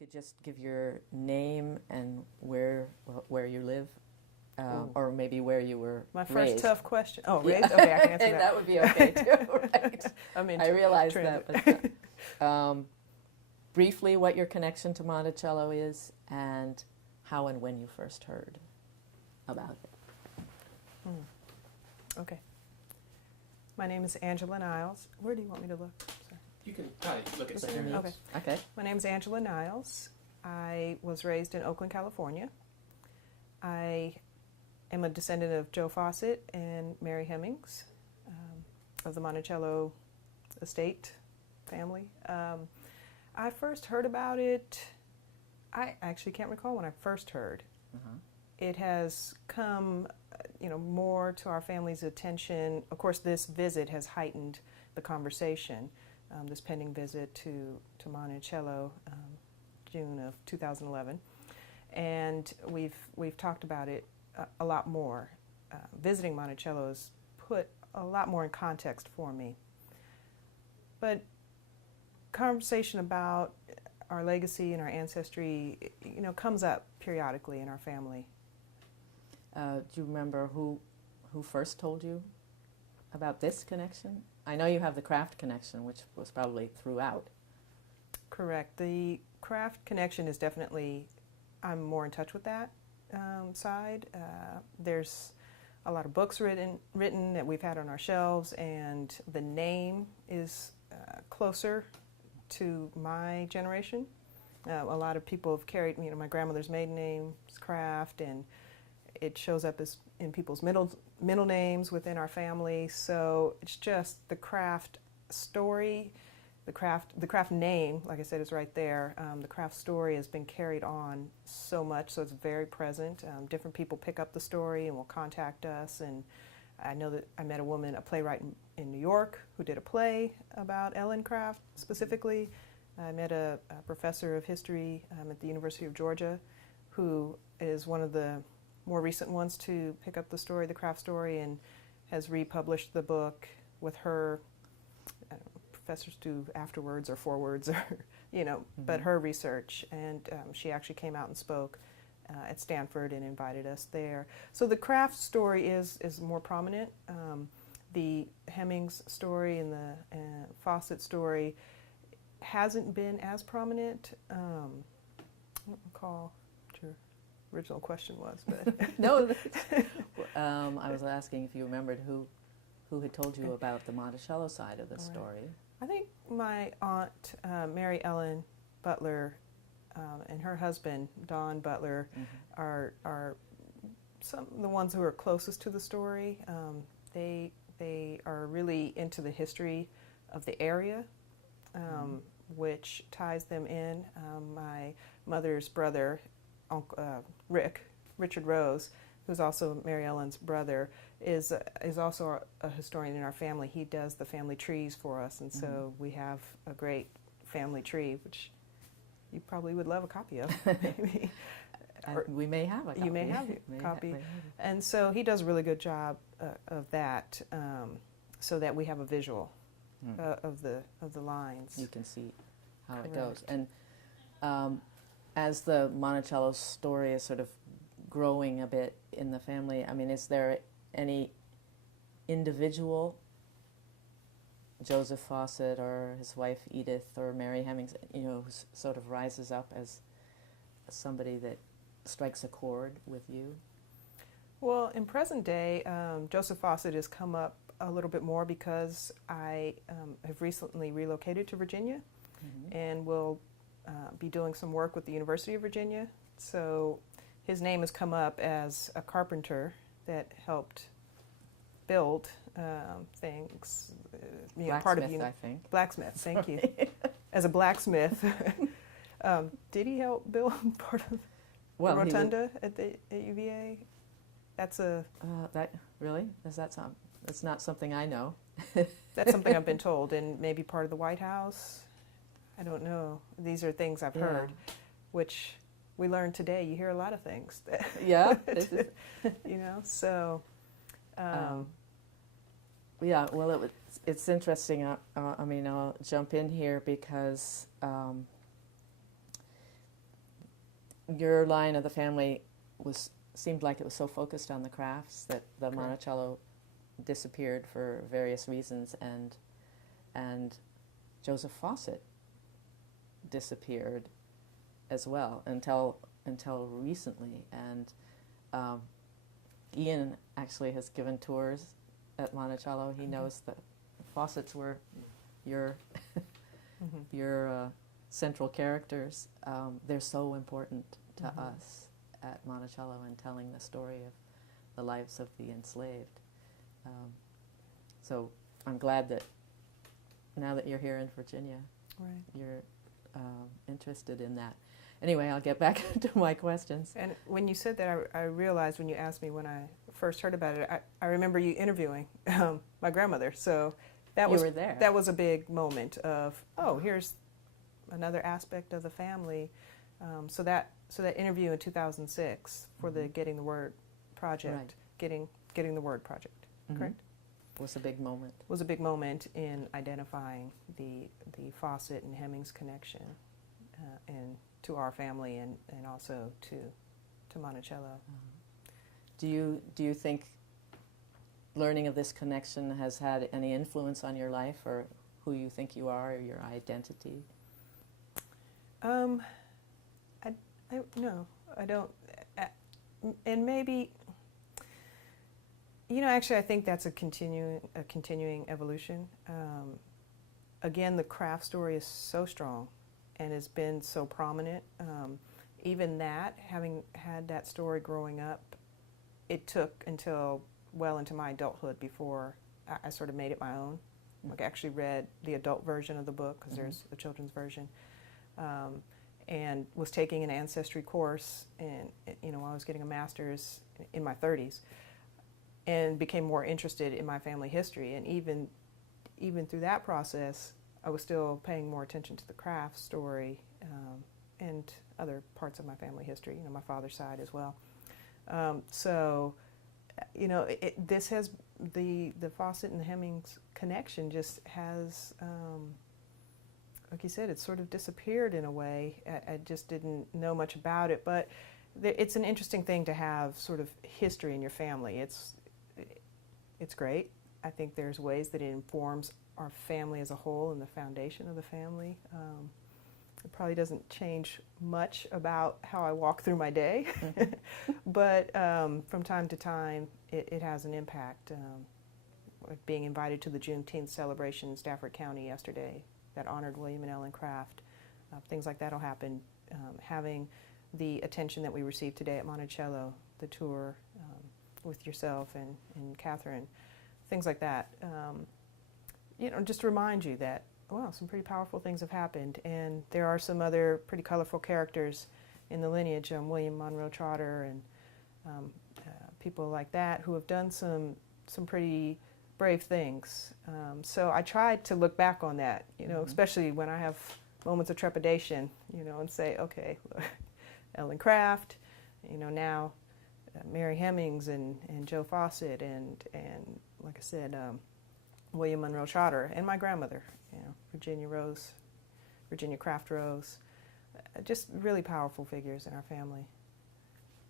could just give your name and where you live, or maybe where you were My first raised. tough question. Oh, Yeah. raised? Okay, I can answer that. That would be okay too, right? I realize transit. that. But, briefly, what your connection to Monticello is, and how and when you first heard about it. Okay. My name is Angela Niles. Where do you want me to look? Sorry. You can probably look at Look at some your notes. notes. Okay. Okay. My name is Angela Niles. I was raised in Oakland, California. I am a descendant of Joe Fawcett and Mary Hemmings of the Monticello estate family. I first heard about it, I actually can't recall when I first heard. Uh-huh. It has come, more to our family's attention. Of course, this visit has heightened the conversation. This pending visit to Monticello, June of 2011, and we've talked about it a lot more. Visiting Monticello has put a lot more in context for me. But conversation about our legacy and our ancestry, comes up periodically in our family. Do you remember who first told you about this connection? I know you have the craft connection, which was probably throughout. Correct. The craft connection is definitely, I'm more in touch with that side. There's a lot of books written that we've had on our shelves, and the name is closer to my generation. A lot of people have carried, my grandmother's maiden name is Craft, and it shows up as in people's middle names within our family. So it's just the Craft story, the craft name, like I said, is right there. The Craft story has been carried on so much, so it's very present. Different people pick up the story and will contact us. And I know that I met a playwright in New York who did a play about Ellen Craft specifically. I met a professor of history at the University of Georgia who is one of the more recent ones to pick up the story, the Craft story, and has republished the book with her. Professors do afterwards or forwards, or but her research, and she actually came out and spoke at Stanford and invited us there. So the Craft story is more prominent. The Hemmings story and the Fawcett story hasn't been as prominent. I don't recall what your original question was, but No, I was asking if you remembered who had told you about the Monticello side of the story. I think my aunt, Mary Ellen Butler, and her husband, Don Butler, are some of the ones who are closest to the story. They are really into the history of the area, which ties them in. My mother's brother, Richard Rose, who's also Mary Ellen's brother, is also a historian in our family. He does the family trees for us, and so we have a great family tree, which you probably would love a copy of, maybe. We may have a copy. You may have a copy. And so he does a really good job of that, so that we have a visual of the lines. You can see how Correct. it goes. And as the Monticello story is sort of growing a bit in the family, I mean, is there any individual, Joseph Fawcett or his wife Edith or Mary Hemmings, who sort of rises up as somebody that strikes a chord with you? Well, in present day, Joseph Fawcett has come up a little bit more because I have recently relocated to Virginia and will be doing some work with the University of Virginia. So his name has come up as a carpenter that helped build things. Part of I think. Blacksmith, thank you. As a blacksmith. Did he help build part of the rotunda at UVA? That's a... that really? Is that something? It's not something I know. That's something I've been told, and maybe part of the White House. I don't know. These are things I've heard, which we learned today. You hear a lot of things. Yeah. So... yeah, well, it's interesting. I mean, I'll jump in here because your line of the family seemed like it was so focused on the crafts that the Correct. Monticello disappeared for various reasons, and Joseph Fawcett disappeared as well until recently. And Ian actually has given tours at Monticello. He knows that Fawcett's were your your central characters. They're so important to us at Monticello in telling the story of the lives of the enslaved. So I'm glad that now that you're here in Virginia, Right. you're interested in that. Anyway, I'll get back to my questions. And when you said that, I realized when you asked me when I first heard about it, I remember you interviewing my grandmother. So that You was were there. That was a big moment of, oh, here's another aspect of the family. So that interview in 2006 for the Getting the Word project, Right. Getting the Word project, correct? Was a big moment. Was a big moment in identifying the Fawcett and Hemmings connection, and to our family and also to Monticello. Do you think learning of this connection has had any influence on your life or who you think you are or your identity? No, I don't. And maybe, actually, I think that's a continuing evolution. Again, the craft story is so strong and has been so prominent. Even that, having had that story growing up, it took until well into my adulthood before I sort of made it my own. Like I actually read the adult version of the book because there's a children's version, and was taking an ancestry course, and I was getting a master's in my 30s, and became more interested in my family history. And even through that process, I was still paying more attention to the craft story and other parts of my family history, my father's side as well. So, this has the Fawcett and the Hemmings connection just has, like you said, it's sort of disappeared in a way. I just didn't know much about it, but it's an interesting thing to have sort of history in your family. It's great. I think there's ways that it informs our family as a whole and the foundation of the family. It probably doesn't change much about how I walk through my day, but from time to time it has an impact. Being invited to the Juneteenth celebration in Stafford County yesterday that honored William and Ellen Craft, things like that will happen. Having the attention that we received today at Monticello, the tour with yourself and Catherine, things like that, just to remind you that, wow, some pretty powerful things have happened, and there are some other pretty colorful characters in the lineage, William Monroe Trotter and people like that who have done some pretty brave things. So I tried to look back on that, especially when I have moments of trepidation, and say, okay, Ellen Craft, now Mary Hemmings and Joe Fawcett and like I said, William Monroe Trotter and my grandmother, Virginia Craft Rose, just really powerful figures in our family.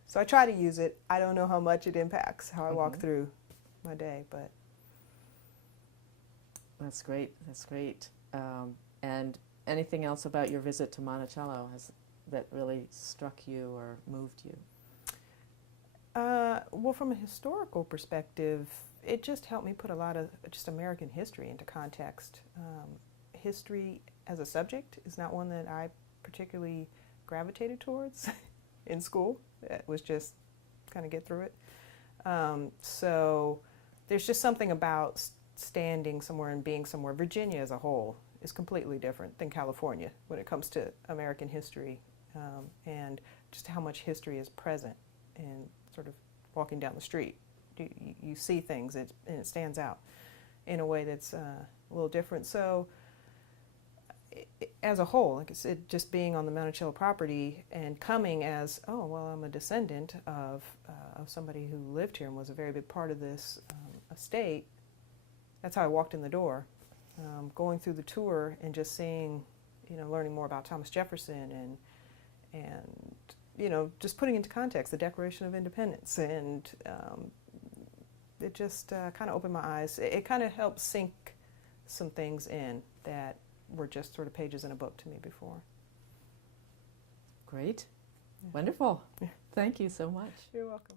So I try to use it. I don't know how much it impacts how I walk through my day, but That's great. That's great. And anything else about your visit to Monticello that really struck you or moved you? Well, from a historical perspective, it just helped me put a lot of just American history into context. History as a subject is not one that I particularly gravitated towards in school. It was just kind of get through it. So there's just something about standing somewhere and being somewhere. Virginia as a whole is completely different than California when it comes to American history, and just how much history is present in sort of walking down the street. You see things and it stands out in a way that's a little different. So as a whole, like I said, just being on the Monticello property and coming as, oh, well, I'm a descendant of somebody who lived here and was a very big part of this estate, that's how I walked in the door. Going through the tour and just seeing, learning more about Thomas Jefferson and just putting into context the Declaration of Independence, and it just kind of opened my eyes. It kind of helped sink some things in that were just sort of pages in a book to me before. Great. Wonderful. Thank you so much. You're welcome.